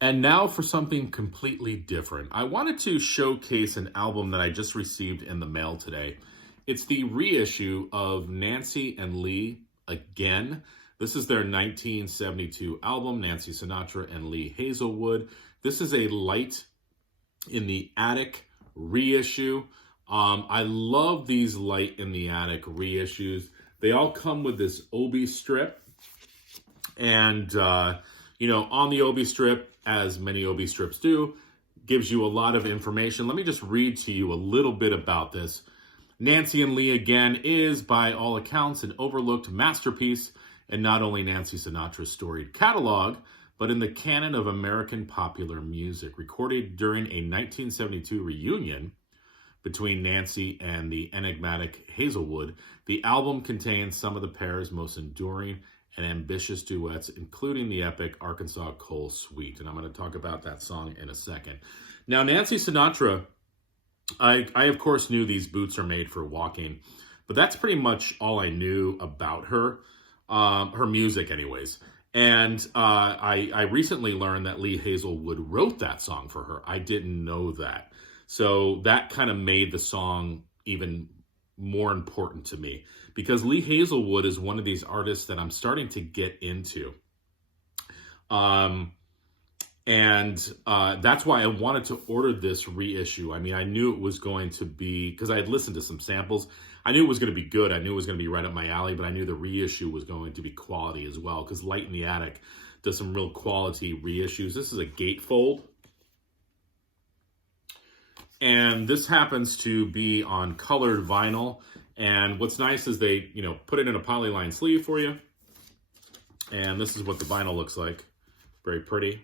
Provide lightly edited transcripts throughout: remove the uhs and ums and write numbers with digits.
And now for something completely different. I wanted to showcase an album that I just received in the mail today. It's the reissue of Nancy and Lee Again. This is their 1972 album, Nancy Sinatra and Lee Hazlewood. This is a Light in the Attic reissue. I love these Light in the Attic reissues. They all come with this Obi strip. And, on the Obi strip, as many Obi strips do, gives you a lot of information. Let me just read to you a little bit about this. Nancy and Lee Again is, by all accounts, an overlooked masterpiece in not only Nancy Sinatra's storied catalog, but in the canon of American popular music. Recorded during a 1972 reunion between Nancy and the enigmatic Hazlewood, the album contains some of the pair's most enduring and ambitious duets, including the epic Arkansas Coal Suite. And I'm going to talk about that song in a second. Now, Nancy Sinatra, I of course knew these boots are made for walking, but that's pretty much all I knew about her music anyways. And I recently learned that Lee Hazlewood wrote that song for her. I didn't know that. So that kind of made the song even more important to me, because Lee Hazlewood is one of these artists that I'm starting to get into. That's why I wanted to order this reissue. I mean, I knew it was going to be, because I had listened to some samples. I knew it was going to be good. I knew it was going to be right up my alley, but I knew the reissue was going to be quality as well, because Light in the Attic does some real quality reissues. This is a gatefold. And this happens to be on colored vinyl. And what's nice is they, put it in a polyline sleeve for you. And this is what the vinyl looks like. Very pretty.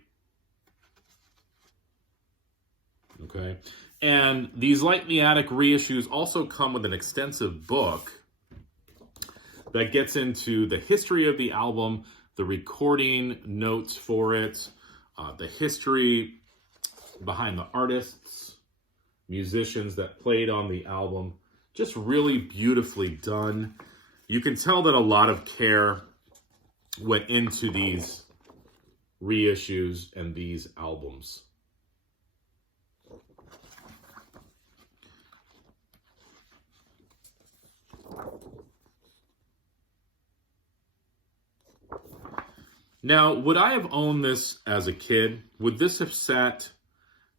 Okay. And these Light in the Attic reissues also come with an extensive book that gets into the history of the album, the recording notes for it, the history behind the artists, musicians that played on the album. Just really beautifully done. You can tell that a lot of care went into these reissues and these albums. Now, would I have owned this as a kid? Would this have sat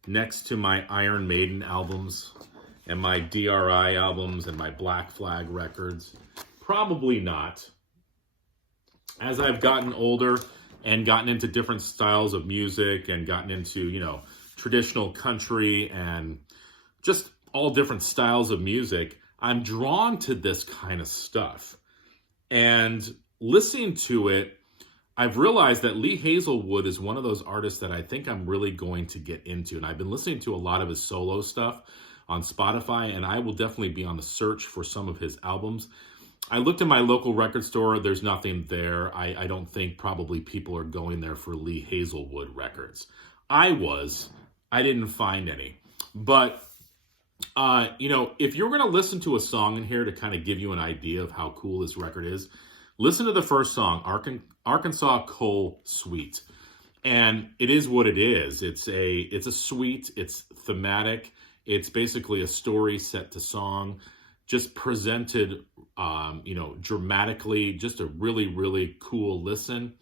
next to my Iron Maiden albums and my DRI albums and my Black Flag records? Probably not. As I've gotten older and gotten into different styles of music and gotten into, traditional country and just all different styles of music, I'm drawn to this kind of stuff. And listening to it, I've realized that Lee Hazlewood is one of those artists that I think I'm really going to get into. And I've been listening to a lot of his solo stuff on Spotify, and I will definitely be on the search for some of his albums. I looked in my local record store. There's nothing there. I don't think probably people are going there for Lee Hazlewood records. I didn't find any. But, if you're going to listen to a song in here to kind of give you an idea of how cool this record is, listen to the first song, Arkansas Coal Suite. And it is what it is. It's a suite. It's thematic. It's basically a story set to song, just presented, dramatically. Just a really, really cool listen.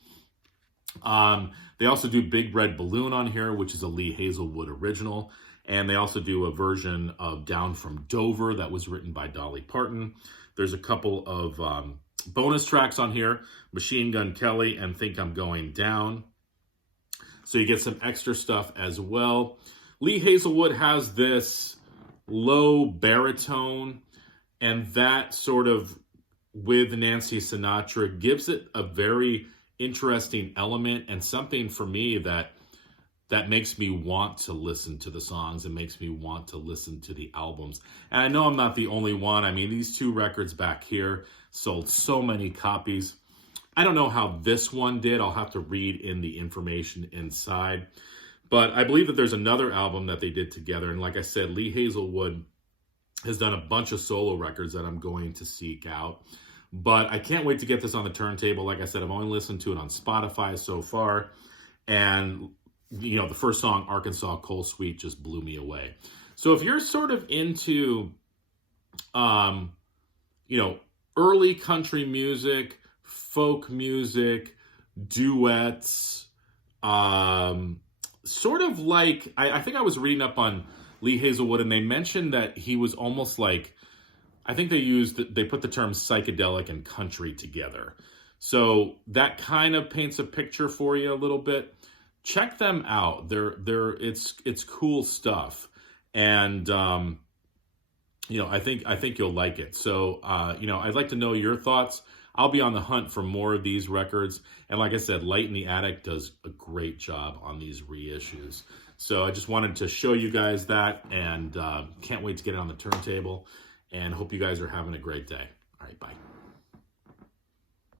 They also do Big Red Balloon on here, which is a Lee Hazlewood original. And they also do a version of Down from Dover that was written by Dolly Parton. There's a couple of bonus tracks on here, Machine Gun Kelly and Think I'm Going Down. So you get some extra stuff as well. Lee Hazlewood has this low baritone, and that sort of, with Nancy Sinatra, gives it a very interesting element and something for me that makes me want to listen to the songs and makes me want to listen to the albums. And I know I'm not the only one. I mean, these two records back here sold so many copies. I don't know how this one did. I'll have to read in the information inside. But I believe that there's another album that they did together. And like I said, Lee Hazlewood has done a bunch of solo records that I'm going to seek out. But I can't wait to get this on the turntable. Like I said, I've only listened to it on Spotify so far. And you know, the first song, Arkansas Coal Sweet, just blew me away. So if you're sort of into, you know, early country music, folk music, duets, sort of like, I think I was reading up on Lee Hazlewood, and they mentioned that he was almost like, I think they put the term psychedelic and country together. So that kind of paints a picture for you a little bit. Check them out. It's cool stuff. And, you know, I think you'll like it. So, you know, I'd like to know your thoughts. I'll be on the hunt for more of these records. And like I said, Light in the Attic does a great job on these reissues. So I just wanted to show you guys that, and can't wait to get it on the turntable, and hope you guys are having a great day. All right, bye.